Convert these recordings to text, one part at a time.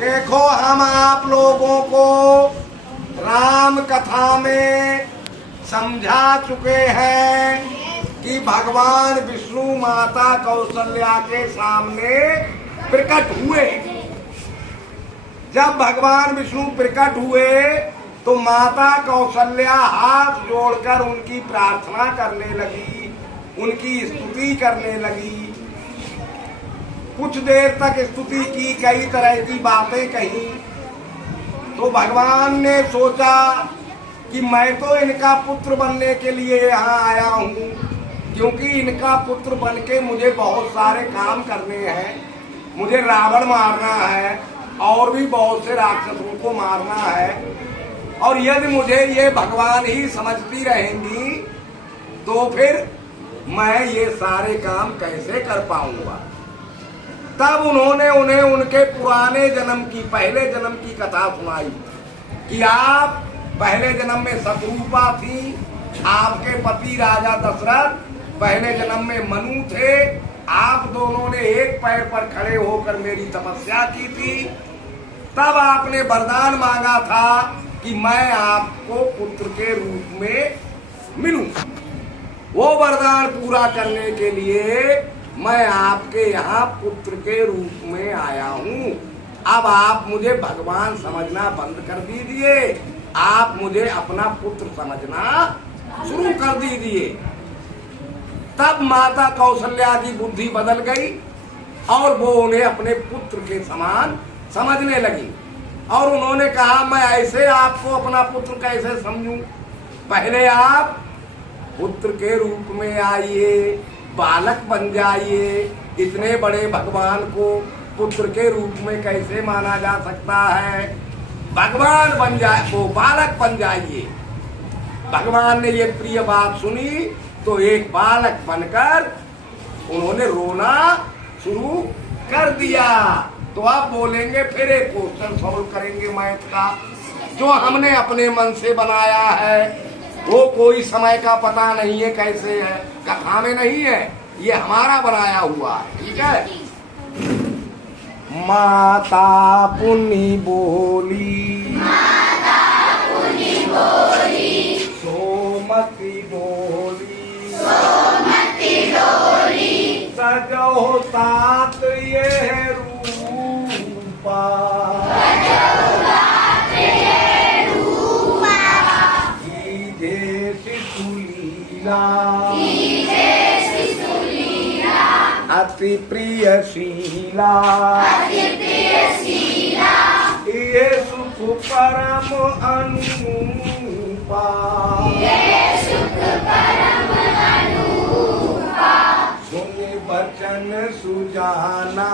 देखो हम आप लोगों को राम कथा में समझा चुके हैं कि भगवान विष्णु माता कौशल्या के सामने प्रकट हुए। जब भगवान विष्णु प्रकट हुए तो माता कौशल्या हाथ जोड़कर उनकी प्रार्थना करने लगी, उनकी स्तुति करने लगी। कुछ देर तक स्तुति की, कई तरह की बातें कही। तो भगवान ने सोचा कि मैं तो इनका पुत्र बनने के लिए यहाँ आया हूँ, क्योंकि इनका पुत्र बनके मुझे बहुत सारे काम करने हैं। मुझे रावण मारना है और भी बहुत से राक्षसों को मारना है, और यदि मुझे ये भगवान ही समझती रहेंगी तो फिर मैं ये सारे काम कैसे कर पाऊंगा। तब उन्होंने उन्हें उनके पुराने जन्म की, पहले जन्म की कथा सुनाई कि आप पहले जन्म में शतरूपा थी, आपके पति राजा दशरथ पहले जन्म में मनु थे। आप दोनों ने एक पैर पर खड़े होकर मेरी तपस्या की थी। तब आपने वरदान मांगा था कि मैं आपको पुत्र के रूप में मिलूं। वो वरदान पूरा करने के लिए मैं आपके यहाँ पुत्र के रूप में आया हूँ। अब आप मुझे भगवान समझना बंद कर दीजिए, आप मुझे अपना पुत्र समझना शुरू कर दीजिए। तब माता कौशल्या की बुद्धि बदल गई और वो उन्हें अपने पुत्र के समान समझने लगी। और उन्होंने कहा, मैं ऐसे आपको अपना पुत्र कैसे समझूं? पहले आप पुत्र के रूप में आइए, बालक बन जाइए। इतने बड़े भगवान को पुत्र के रूप में कैसे माना जा सकता है? भगवान बन जाए, वो बालक बन जाइए। भगवान ने ये प्रिय बात सुनी तो एक बालक बनकर उन्होंने रोना शुरू कर दिया। तो आप बोलेंगे, फिर एक क्वेश्चन सॉल्व करेंगे मैथ का, जो हमने अपने मन से बनाया है, वो कोई समय का पता नहीं है कैसे है, कथा में नहीं है, ये हमारा बनाया हुआ है। ठीक है। माता पुनि बोली, माता पुनि बोली, सोमति डोली, सोमति डोली, सजो तात ये रूपा, सजो तात ये रूपा, कीजे शिशुलीला, कीजे शिशुलीला, अति प्रिय शीला, अति प्रिय शीला, ये सुख परम अनुपा, ये सुख परम अनुपा, सुनि बचन सुजाना,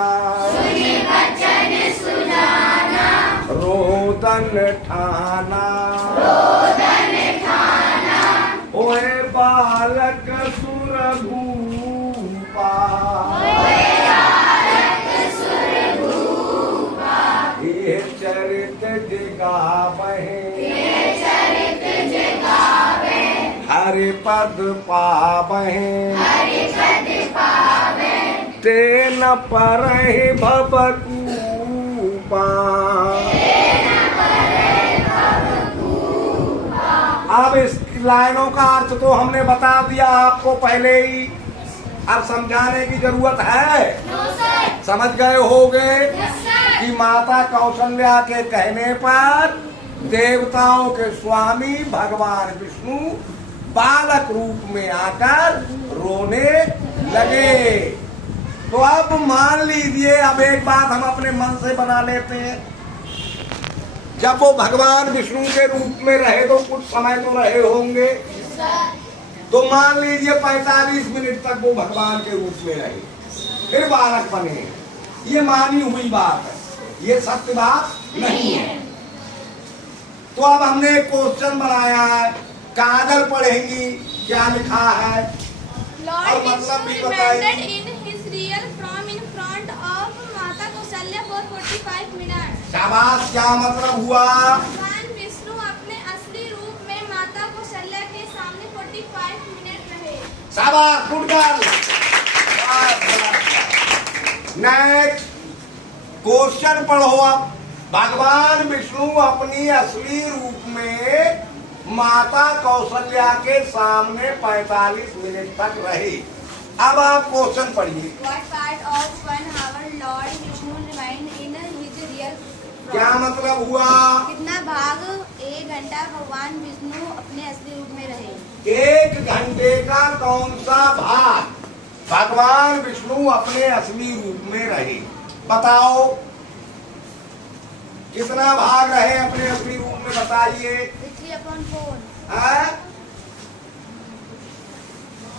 सुनि बचन सुजाना, रोदन ठाना, रोदन ठाना, ओए बालक सुरभूपा, ओए बालक सुरभूपा, ये चरित जगावहे, ये चरित जगावे, हरि पद पावहे, हरि पद पावे, तेन परहि भवकूपा। अब इस लाइनों का अर्थ तो हमने बता दिया आपको पहले ही, अब समझाने की जरूरत है? समझ गए होगे कि माता कौशल्या के कहने पर देवताओं के स्वामी भगवान विष्णु बालक रूप में आकर रोने लगे। तो अब मान लीजिए, अब एक बात हम अपने मन से बना लेते हैं। जब वो भगवान विष्णु के रूप में रहे तो कुछ समय तो रहे होंगे, तो मान लीजिए 45 मिनट तक वो भगवान के रूप में रहे, फिर बालक बने। ये मानी हुई बात है, ये सत्य बात नहीं है। तो अब हमने एक क्वेश्चन बनाया है, कागज पढ़ेंगी क्या लिखा है और मतलब भी बताएंगी। शाबाश, क्या मतलब हुआ? भगवान विष्णु अपने असली रूप में माता कौशल्या के सामने 45 मिनट रहे। शाबाश, गुड गर्ल। नेक्स्ट क्वेश्चन पढ़ो। अब भगवान विष्णु अपनी असली रूप में माता कौशल्या के सामने 45 मिनट तक रहे। अब आप क्वेश्चन पढ़िए। What part of 1 hour Lord Vishnu remained in his real form? क्या मतलब हुआ? कितना भाग 1 घंटा भगवान विष्णु अपने असली रूप में रहे? 1 घंटे का कौन सा भाग भगवान विष्णु अपने असली रूप में रहे? बताओ कितना भाग रहे अपने असली रूप में, बताइए। 3/4 हाँ?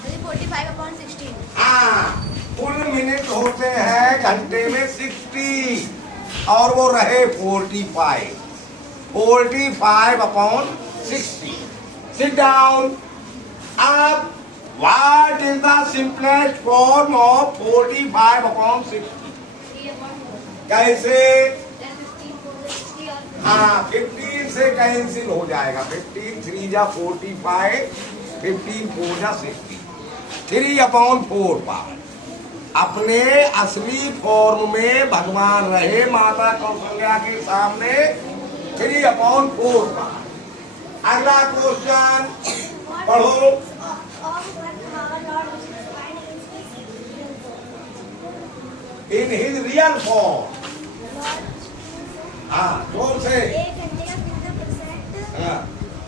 45/16। हाँ, कुल मिनट होते हैं घंटे में 60 और वो रहे 45 45/60। Sit down. अब what is the simplest form of 45/60? कैसे? हाँ, 15 से कैंसिल हो जाएगा। 15 3 जा 45, 15 4 जा 60, 3/4 पावर। अपने असली फॉर्म में भगवान रहे माता कौशल्या के सामने 3/4 पावर। अगला क्वेश्चन पढ़ो। In his real form. हाँ, जोर से। 1 घंटे का कितना % हाँ।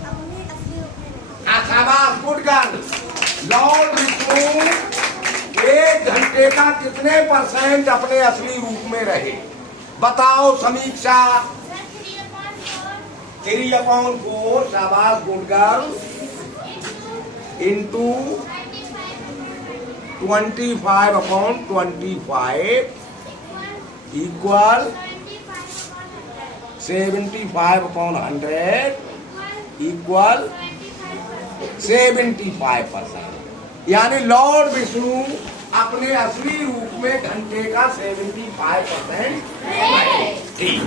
अपने असली रूप में रहे? शाबाश, गुड गर्ल। लॉर्ड विष्णु 1 घंटे का कितने % अपने असली रूप में रहे? बताओ समीक्षा। 3/4। शाबाश, good girl. Into 25/25 equal 75/100 equal 75%। यानी लॉर्ड विष्णु अपने असली रूप में घंटे का 75% रहे। ठीक।